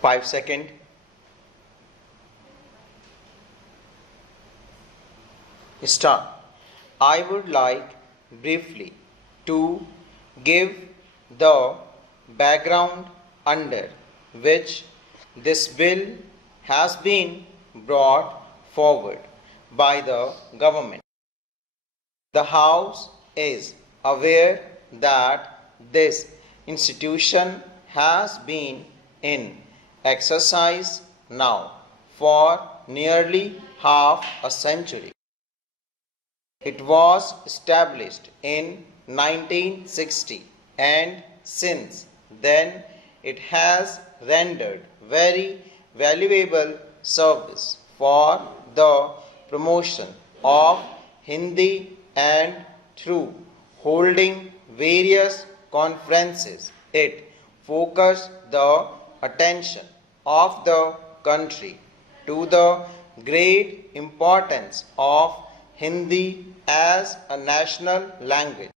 5 seconds. Start. I would like briefly to give the background under which this bill has been brought forward by the government. The House is aware that this institution has been in exercise now for nearly half a century. It was established in 1960 and since then it has rendered very valuable service for the promotion of Hindi and through holding various conferences it focused the attention of the country to the great importance of Hindi as a national language.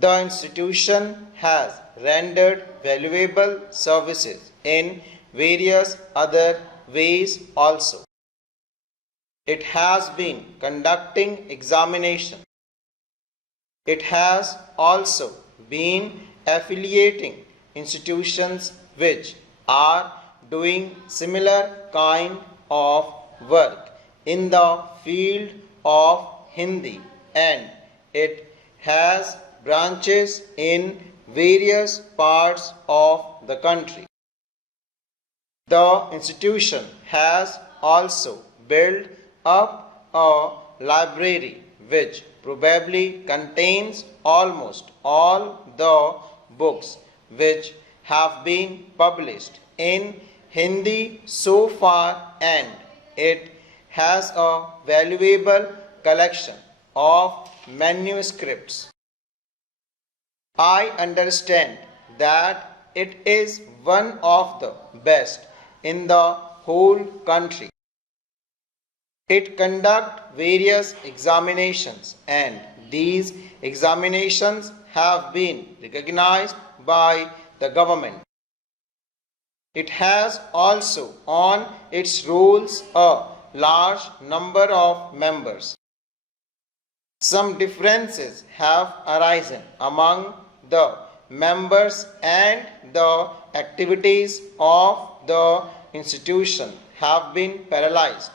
The institution has rendered valuable services in various other ways also. It has been conducting examinations. It has also been affiliating institutions which are doing similar kind of work in the field of Hindi, and it has branches in various parts of the country. The institution has also built up a library which probably contains almost all the books which have been published in Hindi so far, and it has a valuable collection of manuscripts. I understand that it is one of the best in the whole country. It conducts various examinations, and these examinations have been recognized by the government. It has also on its rolls a large number of members. Some differences have arisen among the members, and the activities of the institution have been paralyzed.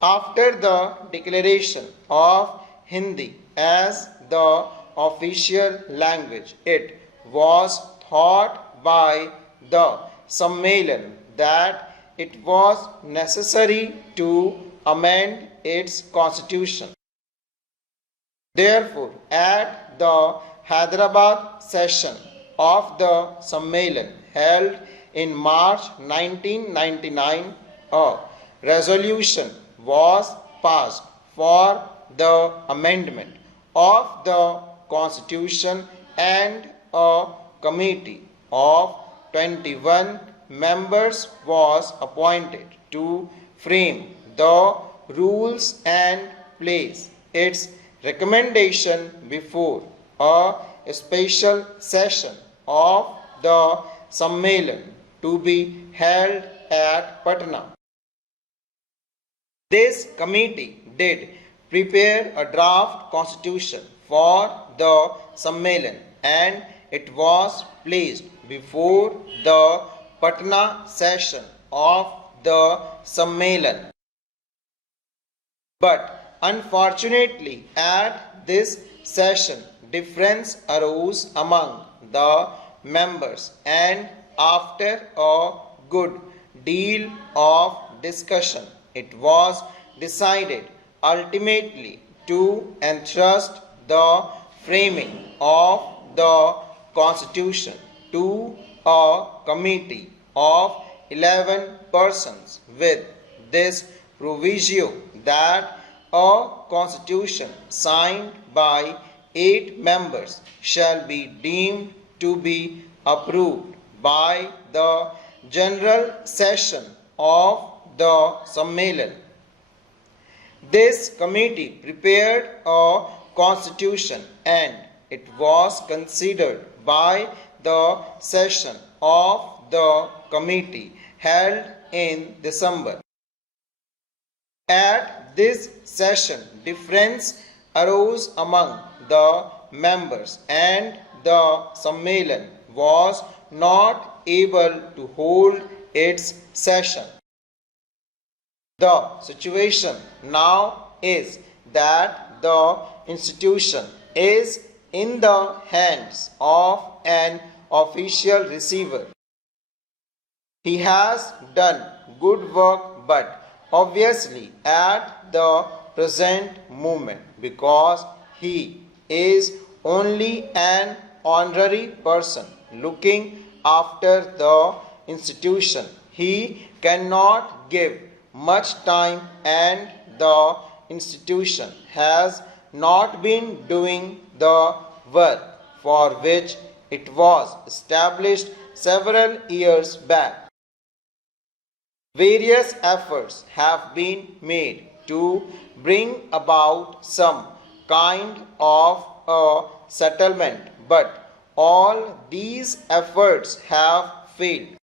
After the declaration of Hindi as the official language, it was thought by the Sammelan that it was necessary to amend its constitution. Therefore, at the Hyderabad session of the Sammelan held in March 1999, a resolution was passed for the amendment of the constitution, and a committee of 21 members was appointed to frame the rules and place its recommendation before a special session of the Sammelan to be held at Patna. This committee did prepare a draft constitution for the Sammelan, and it was placed before the Patna session of the Sammelan. But unfortunately, at this session, difference arose among the members, and after a good deal of discussion, it was decided ultimately to entrust the framing of the constitution to a committee of 11 persons, with this proviso that a constitution signed by 8 members shall be deemed to be approved by the general session of the Sammelan. This committee prepared a constitution, and it was considered by the session of the committee held in December. At this session, difference arose among the members and the Sammelan was not able to hold its session. The situation now is that the institution is in the hands of an official receiver. He has done good work, but obviously at the present moment, because he is only an honorary person looking after the institution, he cannot give much time, and the institution has not been doing the work for which it was established several years back. Various efforts have been made to bring about some kind of a settlement, but all these efforts have failed.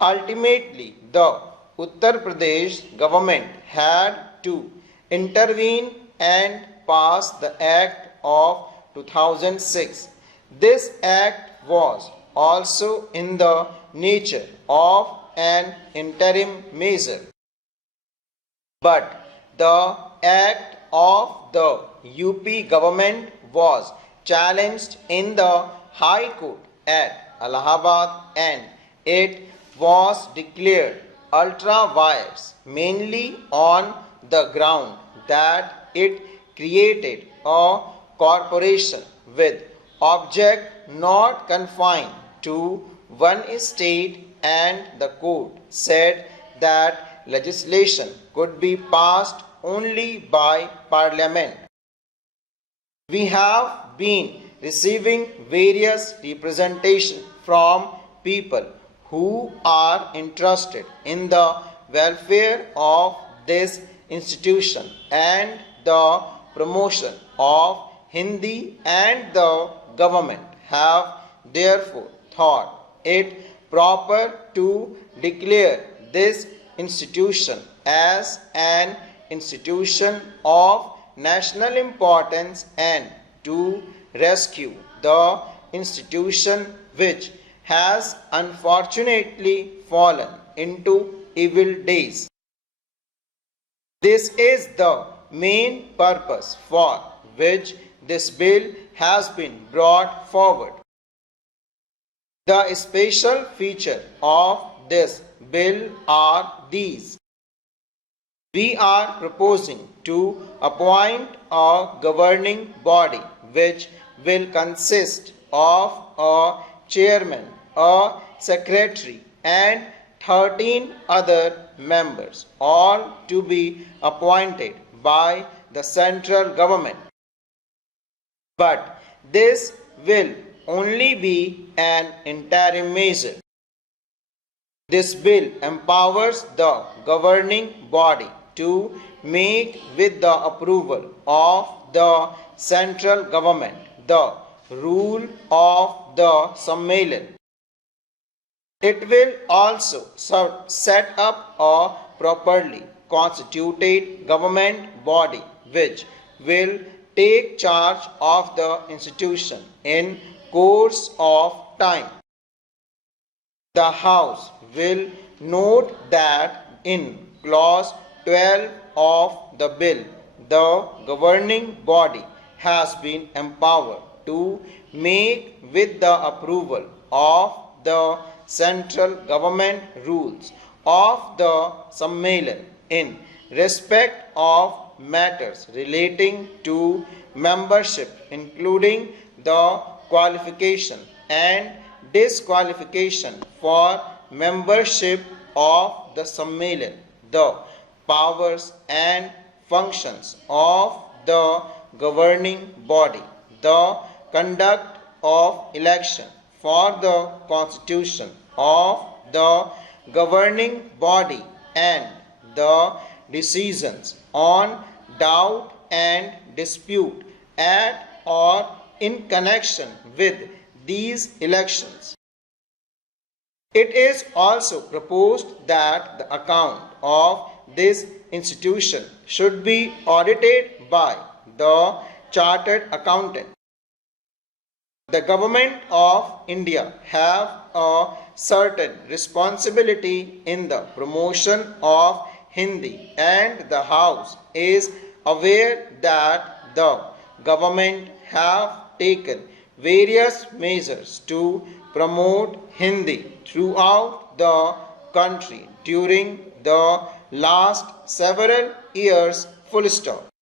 Ultimately, the Uttar Pradesh government had to intervene and pass the Act of 2006. This act was also in the nature of an interim measure. But the act of the UP government was challenged in the High Court at Allahabad, and it was declared ultra vires mainly on the ground that it created a corporation with object not confined to one state, and the court said that legislation could be passed only by parliament. We have been receiving various representations from people who are interested in the welfare of this institution and the promotion of Hindi, and the government have therefore thought it proper to declare this institution as an institution of national importance and to rescue the institution which has unfortunately fallen into evil days. This is the main purpose for which this bill has been brought forward. The special feature of this bill are these. We are proposing to appoint a governing body which will consist of a chairman, a secretary, and 13 other members, all to be appointed by the central government. But this will only be an interim measure. This bill empowers the governing body to make, with the approval of the central government, the rule of the Sammelan. It will also set up a properly constituted government body which will take charge of the institution in course of time. The House will note that in clause 12 of the bill, the governing body has been empowered to make, with the approval of the central government, rules of the Sammelan in respect of matters relating to membership, including the qualification and disqualification for membership of the Sammelan, the powers and functions of the governing body, the conduct of election for the constitution of the governing body, and the decisions on doubt and dispute at or in connection with these elections. It is also proposed that the account of this institution should be audited by the chartered accountant. The government of India have a certain responsibility in the promotion of Hindi, and the House is aware that the government have taken various measures to promote Hindi throughout the country during the last several years. Full stop.